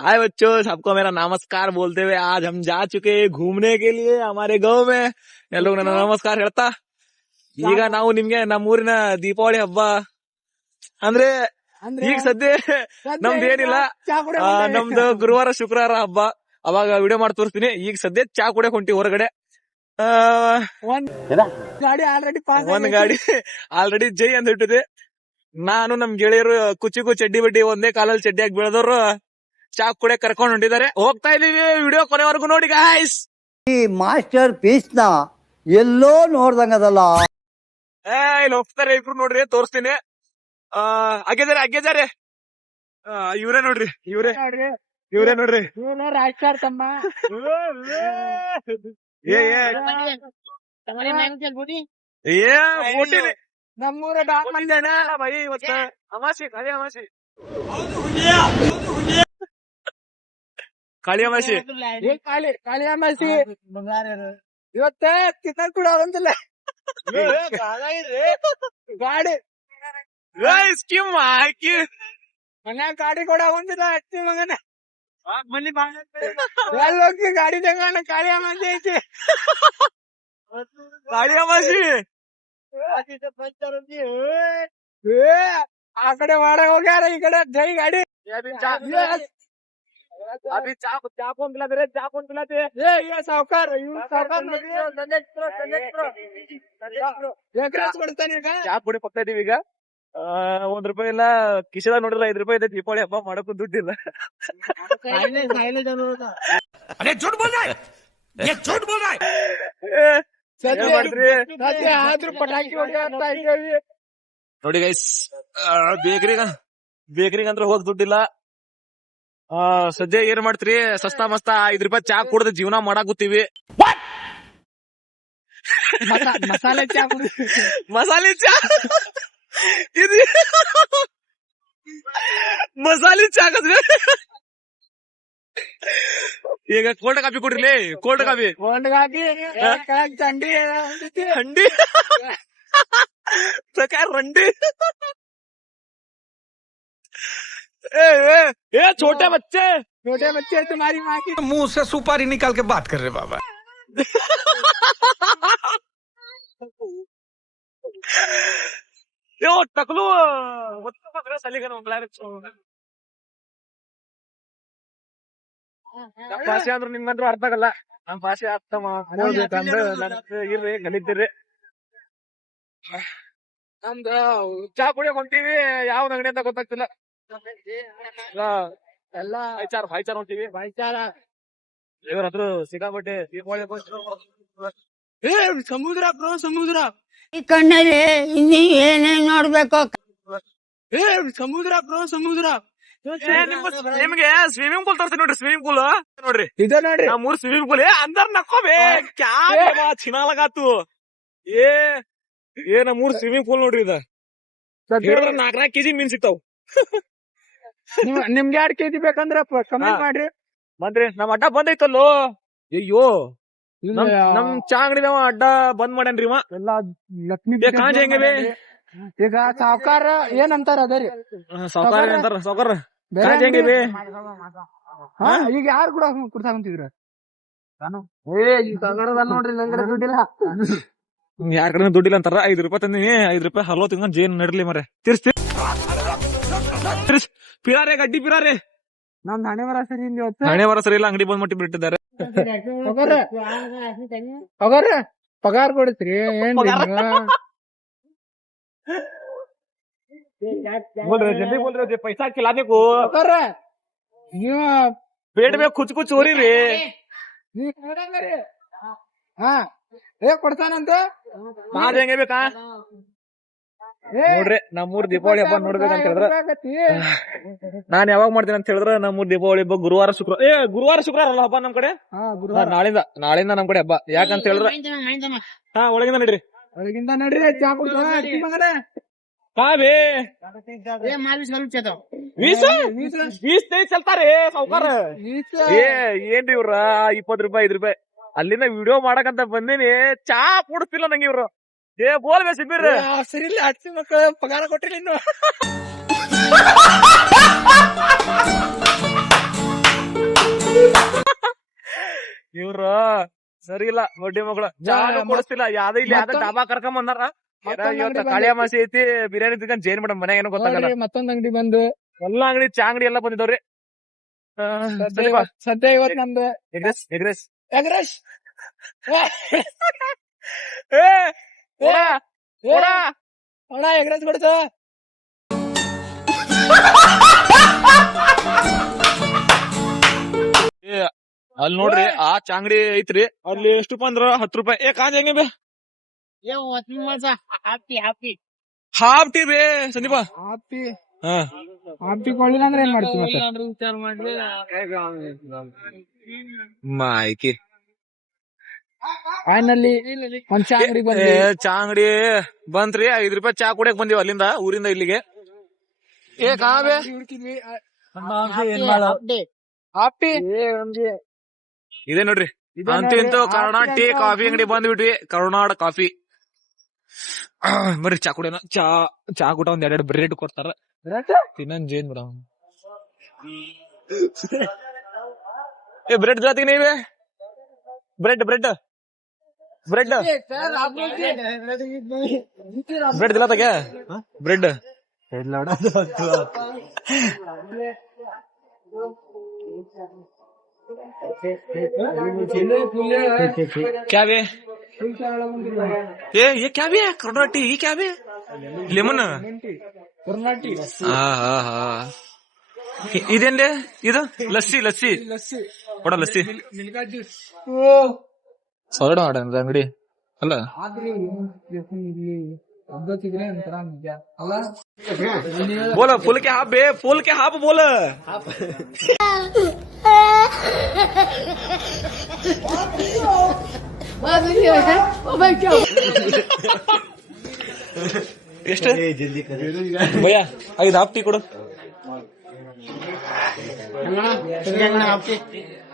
हाय बच्चों सबको मेरा नमस्कार बोलते हुए आज हम जा चुके हैं घूमने के लिए हमारे गांव में ಎಲ್ಲರಿಗೂ ನನ್ನ ನಮಸ್ಕಾರ ಹೇಳ್ತಾ ಈಗ ನಾವು ನಿಮ್ಗೆ ನಮ್ಮೂರಿನ ದೀಪಾವಳಿ ಹಬ್ಬ ಅಂದ್ರೆ ಈಗ ಸದ್ಯ ನಮ್ದು ಏನಿಲ್ಲ ಆ, ನಮ್ದು ಗುರುವಾರ ಶುಕ್ರವಾರ ಹಬ್ಬ ಅವಾಗ ವಿಡಿಯೋ ಮಾಡಿ ತೋರಿಸ್ತೀನಿ ಈಗ ಸದ್ಯ ಚಾ ಕುಡಿಯಕ್ ಹೊಂಟಿ ಹೊರಗಡೆ ಆ, ಗಾಡಿ ಆಲ್ರೆಡಿ ಪಾಸ್ ಒಂದ್ ಗಾಡಿ ಆಲ್ರೆಡಿ ಜೈ ಅಂತ ಇಟ್ಟಿದೆ ನಾನು ನಮ್ ಗೆಳೆಯರು ಕುಚಿಕು ಚಡ್ಡಿ ಬಡ್ಡಿ ಒಂದೇ ಕಾಲಲ್ಲಿ ಚಡ್ಡಿಯಾಗಿ ಬೆಳೆದವ್ರು ಚಾ ಕುಡೆ ಕರ್ಕೊಂಡು ಹೊಂಟಿದ್ದಾರೆ. ಹೋಗ್ತಾ ಇದೀವಿ ವಿಡಿಯೋ ಕೊನೆವರೆಗೂ ನೋಡಿ ಗಾಯ್ಸ್ ಈ ಮಾಸ್ಟರ್ ಪೀಸ್ನ ಎಲ್ಲೋ ನೋಡ್ದಂಗದಲ್ಲ. ಏ ಇಲ್ಲಿ ಹೋಗ್ತಾರೆ ಇಬ್ರು ನೋಡ್ರಿ ತೋರಿಸ್ತೀನಿ. ಆ ಅಗ್ಗೆದಾರೆ ಅಗ್ಗೆದಾರೆ ಇವ್ರೇ ನೋಡ್ರಿ ಇವ್ರೇ. ನೋಡ್ರಿ. ಇವ್ರೇ ನೋಡ್ರಿ. ಇವನು ರಾಜ್ಕಾರ್ ತಮ್ಮ. ಏ ಏ. ಏ ಕೊಟ್ಟಿನಿ ನಮ್ಮೂರ ಡಾಕ್ಯುಮೆಂಟ್ ಅಣ್ಣ ಬೈ ಇವತ್ತ. ಅಮಾಸಿ ಅದೇ ಅಮಾಸಿ. ಕಾಳಿ ಅಮಾಸಿ ಏ ಕಾಳಿ ಕಾಳಿ ಅಮಾಸಿ ಇವತ್ತ ತಿನ್ನಕ್ ಕೂಡ ಒಂದಿಲ್ಲ ಗಾಡಿ ಸ್ಕೀಮ್ ಹಾಕಿ ಮನ್ಯಾಗ ಗಾಡಿ ಕೂಡ ಒಂದಿಲ್ಲ ಅತ್ತಿ ಮಗನ ಎಲ್ಲಿ ಹೋಗ್ತಿ ಗಾಡಿ ತಗೋಣ ಕಾಳಿ ಅಮಾಸಿ ಐತಿ ಕಾಳಿ ಅಮಾಸಿ ಏ ಆ ಕಡೆ ಮಾಡಕ್ ಹೋಗ್ಯಾರ ಈ ಕಡೆ ಜೈ ಗಾಡಿ अभी चा चा कौन पिलाते रे चा कौन पिलाते ಏ ಏ ಸಾವ್ಕಾರ ಇವ್ ಸಾವ್ಕಾರ ನೋಡ್ರಿ ಎಗ್ರೆಸ್ ಕೊಡ್ತಾನೆ ಈಗ ಚಾ ಪುಡಿ ಪಕ್ತಾ ಇದೀವಿ ಈಗ ಆ, ಒಂದ್ ರೂಪಾಯಿ ಇಲ್ಲ ಕಿಶದಾಗ ನೋಡಿದ್ರೆ ಐದ್ ರೂಪಾಯಿ ಇದೆ ದೀಪಾವಳಿ ಹಬ್ಬ ಮಾಡಕ್ಕೂ ದುಡ್ಡಿಲ್ಲ अरे झूठ बोल रहा है ये झूठ बोल रहा है ಏ, ಸದ್ಯ ಏನ್ ಮಾಡ್ತ್ರಿ? ಸದ್ಯ ಆದ್ರೂ ಪಟಾಕಿ ಹೊಡಿಯೋರ್ತಾ ಇದ್ದೀವಿ ನೋಡಿ ಗೈಸ್ ಬೇಕ್ರಿಗ ಬೇಕ್ರಿಗ ಅಂದ್ರೆ ಹೋಗ್ ದುಡ್ಡಿಲ್ಲ ಆ ಸದ್ಯ ಏನ್ ಮಾಡ್ತೀರಿ? ಸಸ್ತಾ ಮಸ್ತಾ ಐದ್ ರೂಪಾಯಿ ಚಾ ಕುಡ್ದು ಜೀವನ ಮಾಡಾಕುತ್ತೀವಿ. ಮಸಾ- ಮಸಾಲೆ ಚಾ ಮಸಾಲೆ ಚಾ? ಇದು ಮಸಾಲೆ ಚಾ ಈಗ ಕೋಲ್ಡ್ ಕಾಫಿ ಕುಡ್ರಿ ಕೋಲ್ಡ್ ಕಾಫಿ. ಕೋಲ್ಡ್ ಕಾಫಿ ಚಂಡಿ. ಹಂಡಿ. ಪ್ರಕಾರ ರಂಡಿ ए, ए, ए छोटे बच्चे छोटे बच्चे तुम्हारी माँ की मुंह से सुपारी निकाल के बात कर रहे बाबा यो टकलू ಒತ್ತು ಮಗ್ರ ಸಲಿಗನ ಮಂಗಳಾರ ನಮ್ ಭಾಷೆ ಅಂದ್ರ ನಿಮ್ಗಂದ್ರು ಅರ್ಥ ಆಗಲ್ಲ ನಮ್ ಭಾಷೆ ಅರ್ಥ ಮಾಡ್ಕೊಳ್ಬೇಕಂದ್ರೆ ನನಗ್ ಇರ್ರಿ ಕಲಿತೀರಿ ನಮ್ದು ಚಾ ಕುಡಿಯಕ್ ಹೊಂಟಿವಿ ಯಾವ ಅಂಗಡಿ ಅಂತ ಗೊತ್ತಾಗ್ತಿಲ್ಲ ಎಲ್ಲ ಭಾಯ್ಚಾರ ಭಾಯ್ಚಾರ ಹೊಂಟಿವಿ. ಭಾಯ್ಚಾರ. ಇವ್ರ ಹತ್ರ ಸಿಕ್ಕಾಪಟ್ಟೆ ದೀಪಾವಳಿ ಏ ಸಮುದ್ರ ಬ್ರೋ ಸಮುದ್ರ. ಈ ಕಣ್ಣಲ್ಲಿ ಇನ್ನಿ ಏನೇನ್ ನೋಡ್ಬೇಕು ಏ ಸಮುದ್ರ ಬ್ರೋ ಸಮುದ್ರ. ನಿಮಗೆ ಸ್ವಿಮ್ಮಿಂಗ್ ಪೂಲ್ ತರ್ತೀನಿ ನೋಡ್ರಿ ಸ್ವಿಮ್ಮಿಂಗ್ ಪೂಲ್ ನೋಡ್ರಿ. ಇದೆ ನೋಡ್ರಿ. ನಾ ಮೂರ್ ಸ್ವಿಮ್ಮಿಂಗ್ ಪೂಲ್ ಏ ಅಂದರ್ ನಕ್ಕೋಬೇ. ಕ್ಯಾ ಚಿನಾಲಗಾತು. ಏ ಏ ನಾ ಮೂರ್ ಸ್ವಿಮ್ಮಿಂಗ್ ಪೂಲ್ ನೋಡ್ರಿ ಇದ. ಹೇಳಿದ್ರ ನಾಲ್ಕ್ ನಾಲ್ಕು ಕೆಜಿ ಮೀನ್ ಸಿಗ್ತಾವ್. ನಿಮ್- ನಿಮ್ಗೆ ಎರಡ್ ಕೆಜಿ ಬೇಕಂದ್ರ ಕಮ್ಮಿ. ಮಾಡ್ರಿ. ಬಂದ್ರಿ ನಮ್ ಅಡ್ಡ ಬಂದೈತಲ್ಲೋ ಅಯ್ಯೋ ನಮ್ ನಮ್ ಚಾ ಅಂಗಡಿದವ ಅಡ್ಡ ಬಂದ್ ಮಾಡ್ಯಾನ್ರಿ ಇವ. ಎಲ್ಲ ಲಕ್ಷ್ಮಿ ಏ, ಕಾಂಜ? ಈಗ ಸಾವ್ಕಾರ ಏನಂತಾರ ಅದರಿ ಸಾವುಕಾರ ಅಂತಾರ ಸಾವುಕಾರ. ಬೇರೆ ಕಾಂಜ? ಹಾ ಈಗ ಯಾರು ಕೂಡ ಕುಡ್ತಾ ಕುಂತಿದ್ರ? ಏ ಈ ನೋಡ್ರಿ ನಂಗ್ರೆ ದುಡ್ಡಿಲ್ಲ. ಯಾರ ಕಡೆ ದುಡ್ಡಿಲ್ಲ ಅಂತಾರ? ಐದ್ ರೂಪಾಯಿ ತಂದಿನಿ ಐದ್ ರೂಪಾಯಿ ಹಲೋ ತಿಂಗ ಜೇನ್ ನಡ್ಲಿ ಮರೆ ತಿರ್ಸ್ತಿ ತಿರ್ಸ್. ಪಿರಾರೆ ಗಡ್ಡಿ ಪಿರಾರೆ ನಮ್ ಹಣೆ ಬರ ಸರಿ ಇಲ್ಲಿ ಇವತ್ತು ಹಣೆ ಬರ ಸರಿ ಇಲ್ಲ ಅಂಗಡಿ ಬಂದ್ ಮಟ್ಟಿ ಬಿಟ್ಟಿದ್ದಾರೆ ಹೋಗೋರ ಹೋಗೋರ ಪಗಾರ ಕೊಡ್ತೀರಿ ಏನ್ ಪಗಾರ? बोल रहे जल्दी बोल रहे थे पैसा खिलाने को ಹೋಗೋರ ನೀವ पेट में कुछ कुछ हो रही रे ನೀವ್ ಕೊಡಂಗರಿ ಹಾ ಏ ಕೊಡ್ತಾನಂತ कहाँ जाएंगे बे कहाँ ಏ, ನೋಡ್ರಿ ನಮ್ಮೂರ್ ದೀಪಾವಳಿ ಹಬ್ಬ ನೋಡ್ಬೇಕಂತ ಹೇಳಿದ್ರ. ನಾನ್ ಯಾವಾಗ ಮಾಡ್ತೀನಿ ಅಂತ ಹೇಳಿದ್ರ ನಮ್ಮೂರ್ ದೀಪಾವಳಿ ಹಬ್ಬ ಗುರುವಾರ ಶುಕ್ರವಾರ ಏ ಗುರುವಾರ ಶುಕ್ರವಾರ ಅಲ್ಲ ಹಬ್ಬ ನಮ್ ಕಡೆ? ಹಾ ಹಾ, ಗುರುವಾರ ನಾಳಿಂದ ನಾಳಿಂದ ನಮ್ ಕಡೆ ಹಬ್ಬ. ಯಾಕಂತ ಹೇಳಿದ್ರ? ಹಾ ಒಳಗಿಂದ ನಡ್ರಿ. ಒಳಗಿಂದ ನಡ್ರಿ ಚಾ ವೀಸ? ಚಲ್ತಾರೆ ಸಾವ್ಕಾರ. ಏ ಏನ್ರಿ ಇವ್ರ? ಇಪ್ಪತ್ ರೂಪಾಯಿ ಐದ್ ರೂಪಾಯಿ. ಅಲ್ಲಿಂದ ವಿಡಿಯೋ ಮಾಡಕಂತ ಬಂದಿನಿ. ಚಾ ಕುಡಿಸ್ತಿಲ್ಲ ನಂಗೆ ಇವ್ರು. ಏ ಬೋಲ್ ಬೇ ಸಿಬಿರ್ ಆ, ಸರಿ ಮಕ್ಕಳ ಪಗಾರ ಕೊಟ್ಟಿಲ್ಲ ಇನ್ನು. ಇವ್ರ ಸರಿ ಇಲ್ಲ ಬಡ್ಡಿ ಮಗಳು ಜಾಗ ಕೊಡಿಸ್ತಿಲ್ಲ ಯಾವ್ದು ಇಲ್ಲಿ ಯಾವ್ದೋ ಡಾಬಾ ಕರ್ಕೊಂಡ್ ಬಂದಾರ. ಇವತ್ತ ಮಾಸಿ ಐತಿ ಬಿರಿಯಾನಿ ತಿನ್ಕೊಂಡ್ ಜೈನ್ ಮೇಡಮ್ ಮನೆಗೆ ಏನೋ ಗೊತ್ತಾಗಲ್ಲ. ಮತ್ತೊಂದ್ ಅಂಗಡಿ ಬಂದು. ಎಲ್ಲಾ ಅಂಗಡಿ ಚಾ ಅಂಗಡಿ ಎಲ್ಲ ಬಂದಿದವ್ರಿ. ಆ, ಸದ್ಯ. ಇವತ್- ಸದ್ಯ ಇವತ್ ನಮ್ದು ಎಗ್ರೆಸ್ ಎಗ್ರೆಸ್ ಎಗ್ರೆಸ್ ಏ ಅಣ್ಣ ಎಗ್ರೆಸ್ ಕೊಡ್ತು ಏ, ಅಲ್ಲಿ ನೋಡ್ರಿ ಆ ಚಾಂಗಡಿ ಐತ್ರಿ. ಅಲ್ಲಿ ಎಷ್ಟು ಅಂದ್ರ ಹತ್ತು ರೂಪಾಯಿ. ಏ ಕಾಜ್ ಹೆಂಗೆ ಬೇ ಹಾಫ್ ಹಾಪ್ತಿ ಬೇ ಸಂದೀಪ. ಹಾಪಿ. ಹಾ. ಹಾಪಿ ಕೊಳ್ಳಿಲ್ಲ ಅಂದ್ರೆ ಏನ್ ಮಾಡ್ತೀವಿ ಮತ್ತೆ? ಮಾಯ್ಕಿ ಫೈನಲ್ಲಿ ಒಂದ್ ಚಾ ಅಂಗಡಿ ಏ ಬಂದ್ವಿ. ಚಾ ಅಂಗಡಿ ಬಂತ್ರಿ ಐದ್ ರೂಪಾಯಿ ಚಾ ಕುಡಿಯಕ್ ಬಂದಿವ್ ಅಲ್ಲಿಂದ ಊರಿಂದ ಇಲ್ಲಿಗೆ. ಏ ಕಾಬೆ ಹುಡುಕಿದ್ವಿ. ಹಾಪಿ ಹಾಪಿ. ಇದೆ ನೋಡ್ರಿ ಇದೆ ಅಂತೂ ಇಂತೂ ಕರುಣಾ ಟೀ ಕಾಫಿ ಅಂಗಡಿ ಬಂದ್ಬಿಟ್ವಿ. ಕರ್ನಾಡ ಕಾಫಿ. ಬರ್ರಿ ಚಾ ಕುಡಿಯೋಣ ಚಾ ಚಾ ಕೂಟ ಒಂದ್ ಎರಡೆರಡು ಬ್ರೆಡ್ ಕೊಡ್ತಾರ. ತಿನ್ನನ್ ಜೇನ್ ಬಿಡ ಏ ಬ್ರೆಡ್ ಜಾತಿಗೆ ನೀವೇ? Bread bread. Bread bread ದಿಲ್ಲ ತಗೆ bread क्या बे ये ये क्या भी है करोड़ा टी ये क्या भी है ಲೆಮನ್ ಕರ್ನಾಟಿ ಹಾ ಹಾ ಹಾ ಇದೇನ್ಲೆ ಇದು ಲಸ್ಸಿ ಲಸ್ಸಿ ಲಸ್ಸಿ ಕೊಡ ಲಸ್ಸಿ ಮಿಲ್ಕಾ ಜ್ಯೂಸ್ ಸಾವಿರ ಮಾಡ ಅಂಗಡಿ? ಅಲ್ಲ? ಆದ್ರೂ ಇಲ್ಲಿ. ಒಬ್ಬತ್ತಿದ್ರೆ ಒಂಥರ ನಿಜ. ಅಲ್ಲ? ಬೋಲ ಫುಲ್ ಕೆ ಹಾಪ್ ಬೇ ಫುಲ್ ಕೆ ಹಾಪ್ ಬೋಲ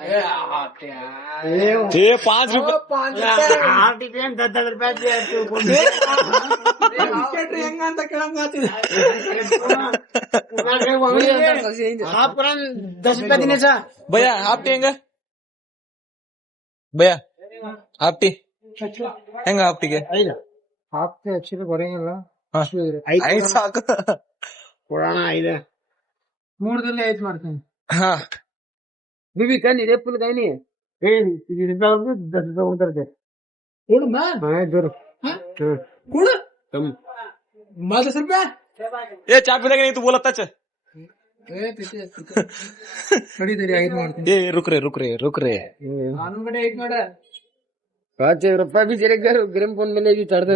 ಎಷ್ಟು ಭಯ್ಯ ಐದು ಹಾಪ್ ಟೀ ಕೊಡು ಏ ಪಾಂಚ್ ರೂಪಾಯಿ ಹೆಂಗಂತ ಕೇಳಂಗ ಭಯ್ಯ ಹಾಪ್ ಟೀ ಹೆಂಗ ಭಯ್ಯ ಹಾಪ್ ಟೀ ಹೆಂಗ ಹಾಪ್ ಟೀಗೆ ಹಾಕ್ತೆ ಆಕ್ಚುಲಿ ಬರಂಗಿಲ್ಲ ಹಾ. ಐದ್ ಸಾಕು ಕೊಡೋಣ ಐದು ಮೂರದಲ್ಲಿ ಐದು ಮಾಡ್ತೀನಿ ಹಾ बीवी का नहीं पुल का नहीं है। दस रुपये उतर दे कोण मैं? हाँ ज़रूर हाँ। कोण तुम। मला दस रुपया ए चहा पिला की तू बोलत त्याच रुक। रे रुक रे रुक रहे आणून कडे एक हाँ, भी फ़ोन में नहीं चढ़ते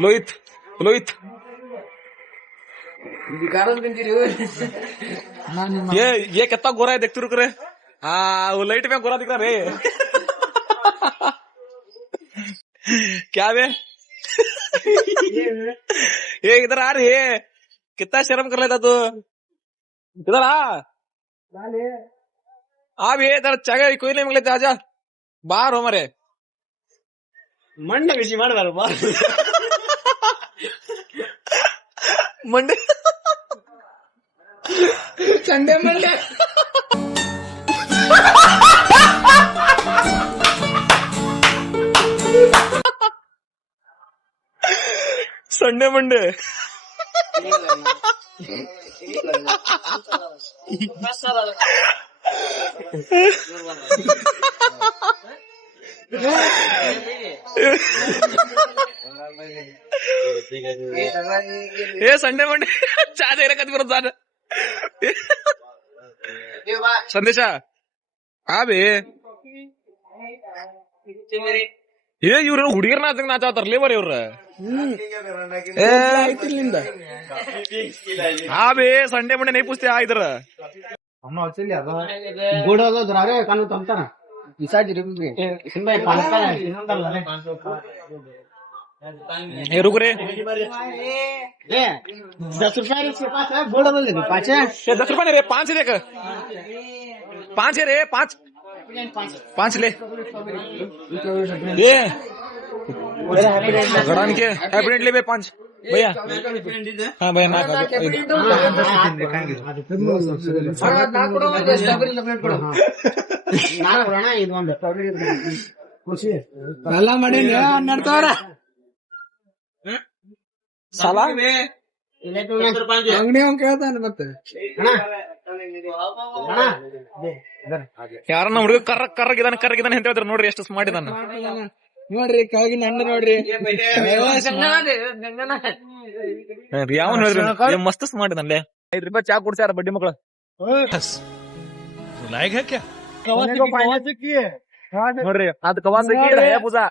लोहित लोहित ये ये कितना गोरा है देखते रुक रहे। हाँ वो लाइट में गोरा दिख रहा रे। क्या बे? ये इधर आ रही है। कितना शर्म कर लेता तू। इधर आ। आ भी इधर चाहे कोई नहीं मिले आजा बाहर हो मरे। மண்ண விஷயமான வேலை பாரு மண்ட சண்டை மண்ட சண்டை மண்டு ಏ ಸಂಡೆ ಮಂಡೆ. ಚಾ ಇರಕತ್ ಬರೋದು ನಾನು ಸಂದೇಶ ಆಬಿ. ಏ ಇವ್ರ ಹುಡುಗಿರ್ನ ಅದಕ್ಕೆ ನಾಚಾತಾರಲೇ ಬರೀ ಇವ್ರ. ಹಾ ಬೇ ಸಂಡೆ ಮಂಡೆ ನೈ ಪುಸ್ತಿ ಆಯ್ತಾರ ಗುಡ ಕಾನು ತಮ್ತಾನ વિસાજી रुक रे दस रुपया बोला बोल दे पाँच है दस रुपया रे पाँच देख पाँच है रे पाँच पाँच ले ये घड़ा के एबिनेट ले पाँच ಭಯ. ಎಲ್ಲ ಸಾಲ? ಅಂಗಡಿ ಕೇಳ್ತಾನೆ ಮತ್ತೆ. ಯಾರನ್ನ ಹುಡುಗ ಕರ್ರ ಕರ್ರಗಿದಾನೆ ಕರ್ರಗಿದಾನೆ ಅಂತ ಹೇಳಿದ್ರೆ ನೋಡ್ರಿ ಎಷ್ಟು ಮಾಡಿದಾನ ನೋಡ್ರಿ ಕಾಗಿನ ಹಣ್ಣು ನೋಡ್ರಿ. ಯಾವ ನೋಡ್ರಿ ಮಸ್ತ್ ಮಾಡಿದಲ್ಲೇ ಐದ್ ರೂಪಾಯಿ ಚಾ ಕುಡ್ಸ್ಯಾರ ಬಡ್ಡಿ ಮಕ್ಕಳು ನೋಡ್ರಿ ಅದ್ ಕವಾಸಕಿ ಪೂಜಾ.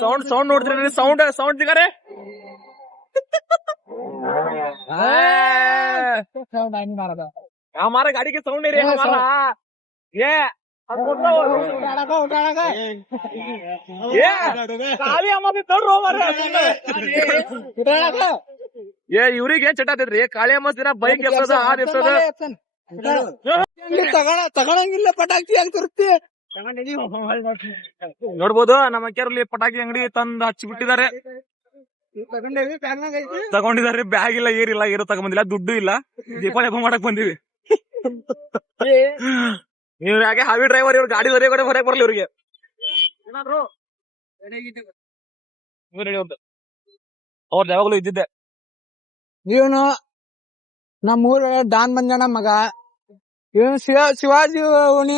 ಸೌಂಡ್ ಸೌಂಡ್ ನೋಡ್ತೀರಿ ಸೌಂಡ್ ಸೌಂಡ್ ಸಿಗಾರೆ? ಮಾರ ಗಾಡಿಗೆ ಸೌಂಡ್ ಇರಿ ಮಾರ. ಏ. ಏ ಇವ್ರಿಗೆ ಏನ್ ಚಟಾತೈತ್ರಿ ಕಾಳಿ ಅಮ್ಮ ದಿನ ಬೈಕ್ ಎತ್ತದ ಹಾರ್ ಎತ್ತದ ತಗೊಳಂಗಿಲ್ಲ ಪಟಾಕಿ ಆಗ್ತಿರ್ತಿ ನೋಡ್ಬೋದು ನಮ್ಮ ಅಕ್ಕರಲ್ಲಿ ಪಟಾಕಿ ಅಂಗಡಿ ತಂದು ಹಚ್ಚಿ ಬಿಟ್ಟಿದ್ದಾರೆ ತಗೊಂಡಿದ್ದಾರೆ ಬ್ಯಾಗ್ ಇಲ್ಲ ಏರಿಲ್ಲ ಏರೋ ತಗೊಂಡಿಲ್ಲ ದುಡ್ಡು ಇಲ್ಲ. ದೀಪಾವಳಿ ಹಬ್ಬ ಮಾಡಕ್ ಬಂದಿವಿ. ಇವ್ರ ಯಾಕೆ ಹಾವಿ ಡ್ರೈವರ್ ಇವ್ರು ಗಾಡಿ ಹೊರಗೆ ಕಡೆ ಹೊರಗೆ ಬರ್ಲಿ ಇವ್ರಿಗೆ. ಏನಾದ್ರು? ಇವ್ರು ಹೇಳಿ ಒಂದು ಅವ್ರ ಯಾವಾಗಲೂ ಇದ್ದಿದ್ದೆ. ಇವನು ನಮ್ಮೂರ ದಾನ್ ಮಂಜಣ್ಣ ಮಗ. ಇವನು ಶಿವ ಶಿವಾಜಿ ಅವನಿ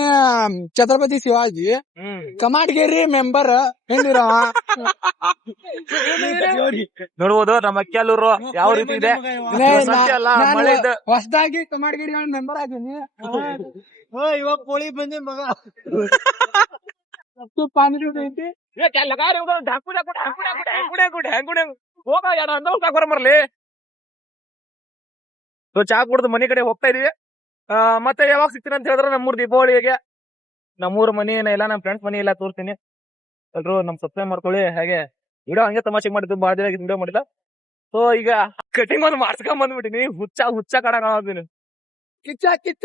ಛತ್ರಪತಿ ಶಿವಾಜಿ. ಹ್ಮ್. ಕಮಾಟ್ಗೇರಿ ಮೆಂಬರ್ ಹೆಂಗಿರವ ನೋಡ್ಬೋದು ನಮ್ಮ ಅಕ್ಕಿಯಲ್ಲೂರು ಯಾವ ರೀತಿ ಇದೆ? ಹೊಸದಾಗಿ ಕಮಾಟ್ಗೇರಿ ಮೆಂಬರ್ ಆಗೀನಿ ಇವಾಗ ಕೋಳಿ ಬಂದಿ ಮಗ. ಹೋಗ ಚಾ ಕುಡ್ದು ಮನೆ ಕಡೆ ಹೋಗ್ತಾ ಇದೀವಿ. ಮತ್ತೆ ಯಾವಾಗ ಸಿಗ್ತೀನಿ ಅಂತ ಹೇಳಿದ್ರೆ ನಮ್ಮೂರ್ ದೀಪಾವಳಿಗೆ. ನಮ್ಮೂರ್ ಮನೆ ಏನಿಲ್ಲ ನಮ್ ಫ್ರೆಂಡ್ಸ್ ಮನಿ ಎಲ್ಲ ತೋರ್ತೀನಿ ಎಲ್ರು ನಮ್ ಸಬ್ಸ್ಕ್ರೈಬ್ ಮಾಡ್ಕೊಳ್ಳಿ ಹಾಗೆ ಇಡೋ ಹಂಗೆ ತಮಾಷೆ ಮಾಡಿದ್ದು ಬಾಳ ದಿನ ವಿಡಿಯೋ ಮಾಡಿಲ್ಲ. ಸೊ ಈಗ ಕಟಿಂಗ್ ಒಂದು ಮಾಡ್ಸ್ಕೊಂಡ್ ಬಂದ್ಬಿಟ್ಟಿನಿ ಹುಚ್ಚ ಹುಚ್ಚ ಕಾಣಕ್ ಕಿಚ್ಚ ಕಿಚ್ಚ.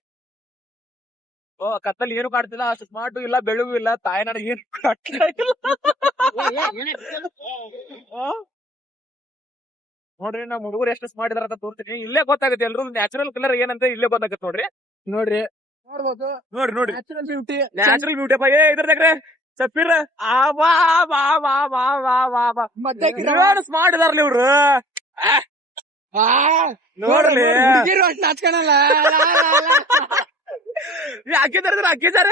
ಕತ್ತಲ್ಲಿ ಏನು ಕಾಡ್ತಿಲ್ಲ ಅಷ್ಟು ಸ್ಮಾರ್ಟ್ ಇಲ್ಲ ಬೆಳಗು ಇಲ್ಲ ತಾಯ್ನಾಡ ಏನು ಕಾಡ್ತಿಲ್ಲ? ನೋಡ್ರಿ ನಮ್ ಹುಡುಗರು ಎಷ್ಟು ಸ್ಮಾರ್ಟ್ ಇದಾರ ಅಂತ ತೋರ್ತೀನಿ ಇಲ್ಲೇ ಗೊತ್ತಾಗುತ್ತೆ ಎಲ್ರು. ನ್ಯಾಚುರಲ್ ಕಲರ್ ಏನಂತ ಇಲ್ಲೇ ಗೊತ್ತಾಗುತ್ತೆ ನೋಡ್ರಿ. ನೋಡ್ರಿ. ನೋಡ್ಬೋದು. ನೋಡ್ರಿ ನೋಡ್ರಿ. ನ್ಯಾಚುರಲ್ ಬ್ಯೂಟಿ ನ್ಯಾಚುರಲ್ ಬ್ಯೂಟಿ ಅಪ್ಪ. ಏ ಸಫೀರ್. ಆ ಬಾ ಬಾ ಬಾ ಬಾ ಬಾ ಬಾ ಬಾ. ಮತ್ತೆ ಸ್ಮಾರ್ಟ್ ಇದಾರ್ಲಿ ಇವ್ರು? ನೋಡ್ರಿ. ಹುಡುಗಿರು ಅಷ್ಟು ನಾಚ್ಕೊಳಲ್ಲ ಹಾಕಿದಾರ ಹಾಕಿದಾರ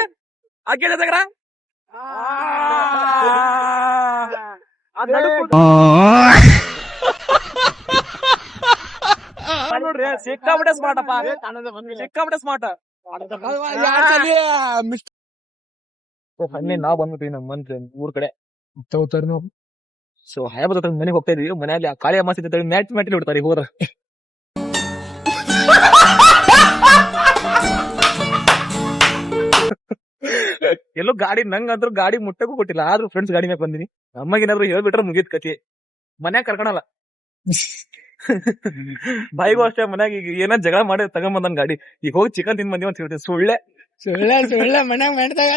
ಹಾಕಿದಾರ ನೋಡ್ರಿ ಸ್ಮಾರ್ಟಪ್ಪ ಸಿಕ್ಕಾಬಿಟ್ಟೆ ಸ್ಮಾರ್ಟ್ ಮೊನ್ನೆ ನಾವ್ ಬಂದ್ಬಿಟ್ವಿ ನಮ್ ಮಂತ್ ಊರ್ ಕಡೆ. ಸೊ ಹೈ ಬತ್ತ ಮನೆಗೆ ಹೋಗ್ತಾ ಇದೀವಿ. ಮನೆಯಲ್ಲಿ ಕಾಳಿ ಅಮಾಸಿ ಮ್ಯಾಟ್ ಮ್ಯಾಟ್ ಬಿಡ್ತಾರೆ ಹೋದ್ರ. ಎಲ್ಲೋ ಗಾಡಿ ನಂಗಂದ್ರೂ ಗಾಡಿ ಮುಟ್ಟಕ್ಕೂ ಕೊಟ್ಟಿಲ್ಲ ಆದ್ರೂ ಫ್ರೆಂಡ್ಸ್ ಗಾಡಿ ಮ್ಯಾಗ ಬಂದಿನಿ. ಅಮ್ಮಗೇನಾದ್ರು ಹೇಳ್ಬಿಟ್ರೆ ಮುಗಿತ್ ಕತಿ ಮನ್ಯಾಗ ಕರ್ಕೊಳಲ್ಲ ಬಾಯಿಗೂ ಅಷ್ಟೇ ಮನ್ಯಾಗ ಈಗ ಏನೋ ಜಗಳ ಮಾಡಿ ತಗೊಂಬಂದನ್ ಗಾಡಿ. ಈಗ ಹೋಗಿ ಚಿಕನ್ ತಿನ್ ಬಂದಿವಂತ ಅಂತ ಹೇಳ್ತೀನಿ. ಸುಳ್ಳೆ. ಸುಳ್ಳೆ ಸುಳ್ಳೆ ಮನ್ಯಾಗ ಮಾಡ್ದಾಗ